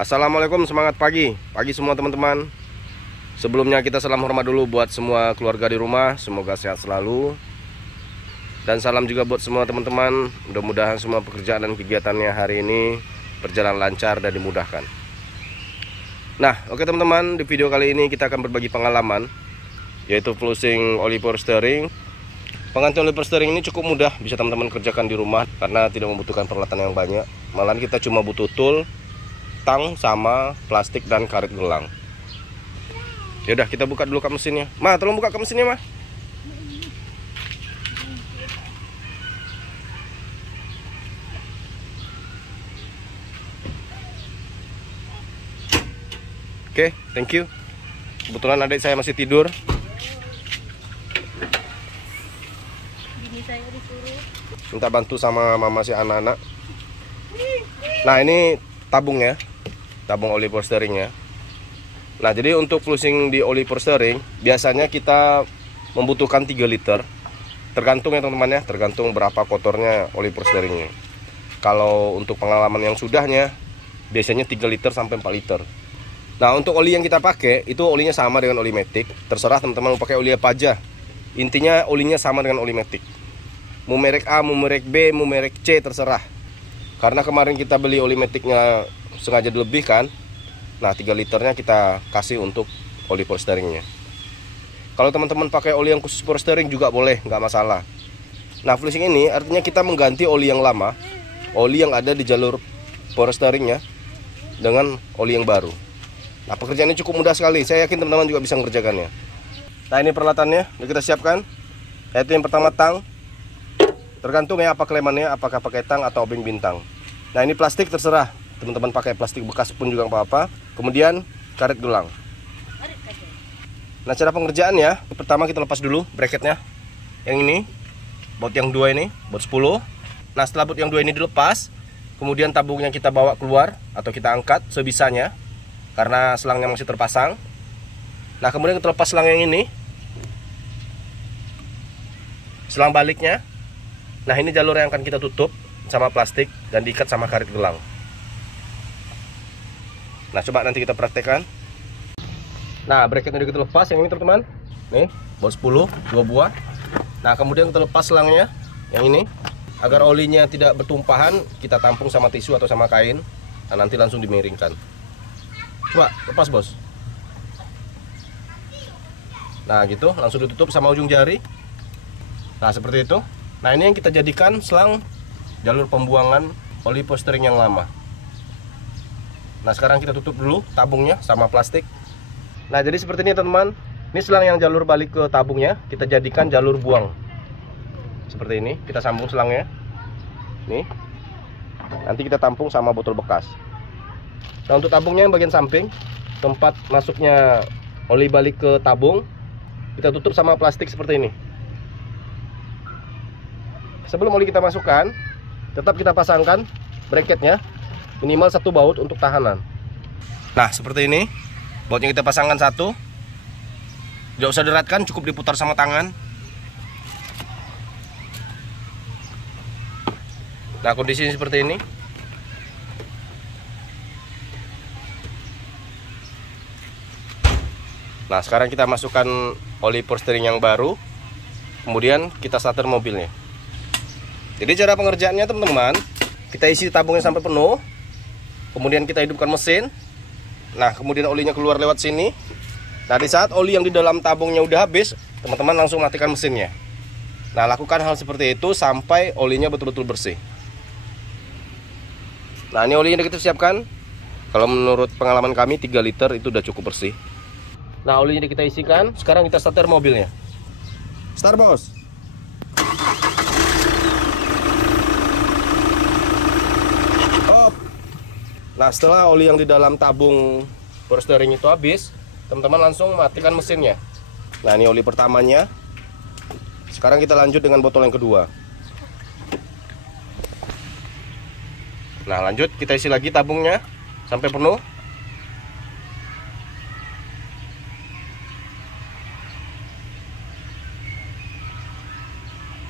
Assalamualaikum, semangat pagi semua teman-teman. Sebelumnya kita salam hormat dulu buat semua keluarga di rumah, semoga sehat selalu. Dan salam juga buat semua teman-teman, mudah-mudahan semua pekerjaan dan kegiatannya hari ini berjalan lancar dan dimudahkan. Nah, oke teman-teman, di video kali ini kita akan berbagi pengalaman, yaitu flushing oli power steering. Pengganti oli power steering ini cukup mudah, bisa teman-teman kerjakan di rumah karena tidak membutuhkan peralatan yang banyak. Malahan kita cuma butuh tool, tang sama plastik dan karet gelang. Yaudah, kita buka dulu kap mesinnya. Ma, tolong buka kap mesinnya, Ma. Oke, thank you. Kebetulan adik saya masih tidur. Bini saya disuruh. Minta bantu sama mama si anak-anak. Nah, ini tabungnya, tabung oli power steeringnya. Nah, jadi untuk flushing di oli power steering biasanya kita membutuhkan 3 liter. Tergantung ya teman-teman ya, tergantung berapa kotornya oli power steeringnya. Kalau untuk pengalaman yang sudahnya biasanya 3 liter sampai 4 liter. Nah, untuk oli yang kita pakai itu olinya sama dengan oli Matic. Terserah teman-teman mau pakai oli apa aja. Intinya olinya sama dengan oli Matic. Mau merek A, mau merek B, mau merek C, terserah. Karena kemarin kita beli oli Maticnya sengaja dilebihkan. Nah, 3 liternya kita kasih untuk oli power steeringnya. Kalau teman-teman pakai oli yang khusus power steering juga boleh, nggak masalah. Nah, flushing ini artinya kita mengganti oli yang lama, oli yang ada di jalur power steeringnya dengan oli yang baru. Nah, pekerjaan ini cukup mudah sekali. Saya yakin teman-teman juga bisa mengerjakannya. Nah, ini peralatannya yang kita siapkan. Yaitu yang pertama tang. Tergantung ya apa klemannya, apakah pakai tang atau obeng bintang. Nah, ini plastik terserah. Teman-teman pakai plastik bekas pun juga nggak apa-apa. Kemudian karet gelang. Nah, cara pengerjaannya, pertama kita lepas dulu bracketnya. Yang ini, baut yang 2 ini, baut 10. Nah, setelah baut yang 2 ini dilepas, kemudian tabungnya kita bawa keluar atau kita angkat sebisanya. Karena selangnya masih terpasang. Nah, kemudian kita lepas selang yang ini, selang baliknya. Nah, ini jalur yang akan kita tutup sama plastik dan diikat sama karet gelang. Nah, coba nanti kita praktekkan. Nah, bracketnya kita lepas yang ini teman-teman. Nih, baut 10, 2 buah. Nah, kemudian kita lepas selangnya yang ini. Agar olinya tidak bertumpahan, kita tampung sama tisu atau sama kain. Nah, nanti langsung dimiringkan. Coba lepas, bos. Nah, gitu, langsung ditutup sama ujung jari. Nah, seperti itu. Nah, ini yang kita jadikan selang jalur pembuangan oli power steering yang lama. Nah, sekarang kita tutup dulu tabungnya sama plastik. Nah, jadi seperti ini teman-teman. Ini selang yang jalur balik ke tabungnya, kita jadikan jalur buang. Seperti ini, kita sambung selangnya. Nih. Nanti kita tampung sama botol bekas. Nah, untuk tabungnya yang bagian samping, tempat masuknya oli balik ke tabung, kita tutup sama plastik seperti ini. Sebelum oli kita masukkan, tetap kita pasangkan bracketnya minimal 1 baut untuk tahanan. Nah, seperti ini. Bautnya kita pasangkan 1. Tidak usah deratkan, cukup diputar sama tangan. Nah, kondisinya seperti ini. Nah, sekarang kita masukkan oli power steering yang baru. Kemudian kita starter mobilnya. Jadi cara pengerjaannya teman-teman, kita isi tabungnya sampai penuh. Kemudian kita hidupkan mesin. Nah, kemudian olinya keluar lewat sini. Nah, di saat oli yang di dalam tabungnya udah habis, teman-teman langsung matikan mesinnya. Nah, lakukan hal seperti itu sampai olinya betul-betul bersih. Nah, ini olinya kita siapkan. Kalau menurut pengalaman kami 3 liter itu udah cukup bersih. Nah, olinya kita isikan. Sekarang kita starter mobilnya. Start, bos. Op. Nah, setelah oli yang di dalam tabung power steering itu habis, teman-teman langsung matikan mesinnya. Nah, ini oli pertamanya. Sekarang kita lanjut dengan botol yang kedua. Nah, lanjut kita isi lagi tabungnya sampai penuh.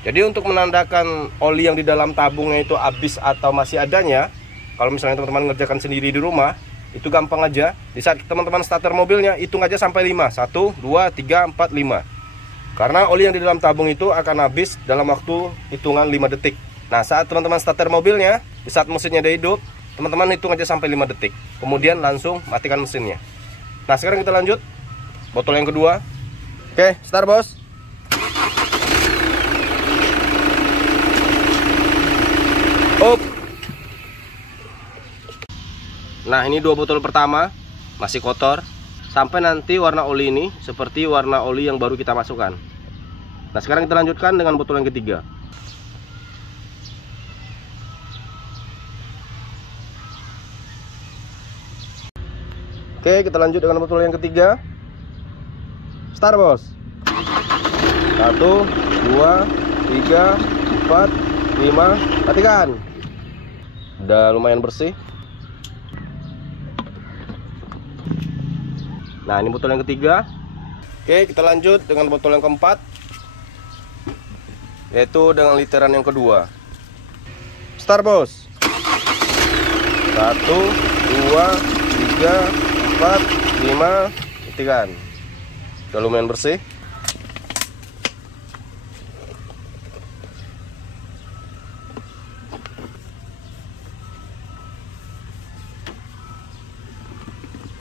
Jadi untuk menandakan oli yang di dalam tabungnya itu habis atau masih adanya, kalau misalnya teman-teman ngerjakan sendiri di rumah, itu gampang aja. Di saat teman-teman starter mobilnya, hitung aja sampai 5. 1, 2, 3, 4, 5. Karena oli yang di dalam tabung itu akan habis dalam waktu hitungan 5 detik. Nah, saat teman-teman starter mobilnya, di saat mesinnya udah hidup, teman-teman hitung aja sampai 5 detik. Kemudian langsung matikan mesinnya. Nah, sekarang kita lanjut botol yang kedua. Oke, start bos. Up. Nah, ini 2 botol pertama masih kotor. Sampai nanti warna oli ini seperti warna oli yang baru kita masukkan. Nah, sekarang kita lanjutkan dengan botol yang ketiga. Oke, kita lanjut dengan botol yang ketiga. Start bos. 1, 2, 3, 4, 5. Matikan. Udah lumayan bersih. Nah, ini botol yang ketiga. Oke, kita lanjut dengan botol yang keempat, yaitu dengan literan yang kedua. Start bos. 1, 2, 3, 4, 5. Matikan. Udah lumayan bersih.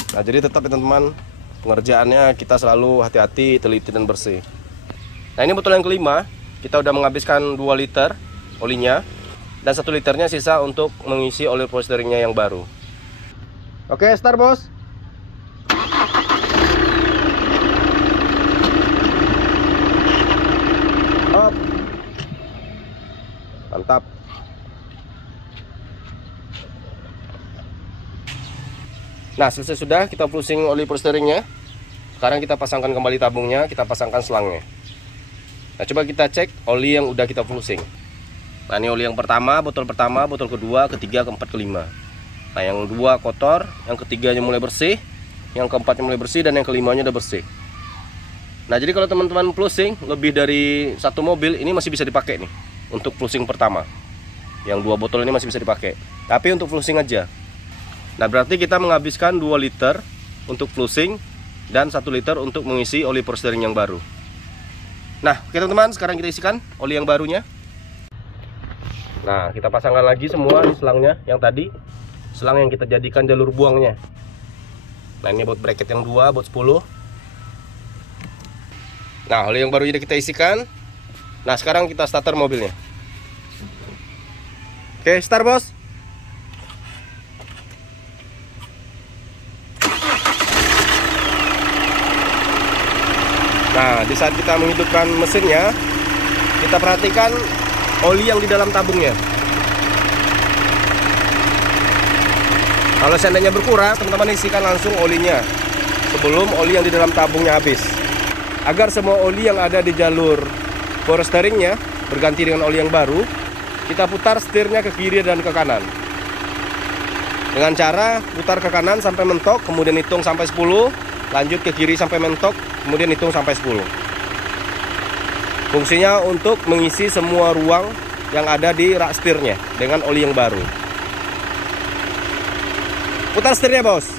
Nah, jadi tetap ya teman-teman, pengerjaannya kita selalu hati-hati, teliti dan bersih. Nah, ini botol yang kelima. Kita udah menghabiskan 2 liter olinya, dan 1 liternya sisa untuk mengisi oli posteringnya yang baru. Oke, start bos. Up. Mantap. Nah, selesai sudah kita flushing oli posteringnya. Sekarang kita pasangkan kembali tabungnya, kita pasangkan selangnya. Nah, coba kita cek oli yang udah kita flushing. Nah, ini oli yang pertama, botol kedua, ketiga, keempat, kelima. Nah, yang 2 kotor, yang ketiganya mulai bersih, yang keempatnya mulai bersih, dan yang kelimanya udah bersih. Nah, jadi kalau teman-teman flushing lebih dari 1 mobil, ini masih bisa dipakai nih untuk flushing pertama. Yang 2 botol ini masih bisa dipakai, tapi untuk flushing aja. Nah, berarti kita menghabiskan 2 liter untuk flushing dan 1 liter untuk mengisi oli posteering yang baru. Nah, oke teman-teman, sekarang kita isikan oli yang barunya. Nah, kita pasangkan lagi semua di selangnya yang tadi, selang yang kita jadikan jalur buangnya. Nah, ini buat bracket yang 2, buat 10. Nah, oli yang baru jadi kita isikan. Nah, sekarang kita starter mobilnya. Oke, start bos. Nah, di saat kita menghidupkan mesinnya, kita perhatikan oli yang di dalam tabungnya. Kalau seandainya berkurang, teman-teman isikan langsung olinya sebelum oli yang di dalam tabungnya habis. Agar semua oli yang ada di jalur power steeringnya berganti dengan oli yang baru, kita putar setirnya ke kiri dan ke kanan. Dengan cara putar ke kanan sampai mentok, kemudian hitung sampai 10, lanjut ke kiri sampai mentok, kemudian hitung sampai 10. Fungsinya untuk mengisi semua ruang yang ada di rak setirnya dengan oli yang baru. Putar setirnya bos.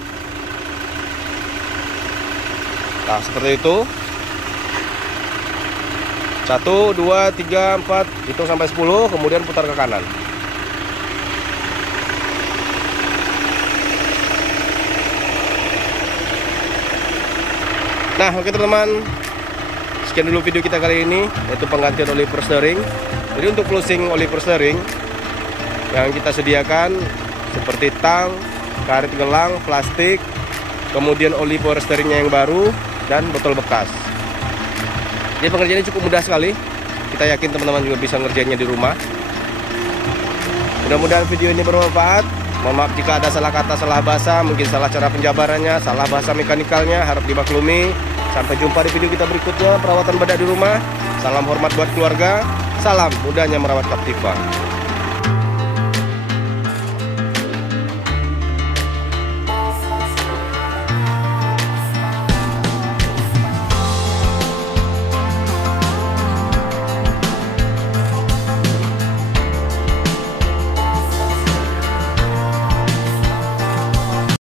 Nah, seperti itu. 1, 2, 3, 4, hitung sampai 10, kemudian putar ke kanan. Nah, oke teman-teman, sekian dulu video kita kali ini, yaitu penggantian oli power. Jadi untuk flushing oli power yang kita sediakan seperti tang, karet gelang, plastik, kemudian oli power steeringnya yang baru, dan botol bekas. Jadi pengerjaannya cukup mudah sekali. Kita yakin teman-teman juga bisa ngerjainnya di rumah. Mudah-mudahan video ini bermanfaat. Mohon maaf jika ada salah kata, salah bahasa, mungkin salah cara penjabarannya, salah bahasa mekanikalnya, harap dimaklumi. Sampai jumpa di video kita berikutnya, perawatan bedak di rumah. Salam hormat buat keluarga, salam mudahnya merawat Captiva.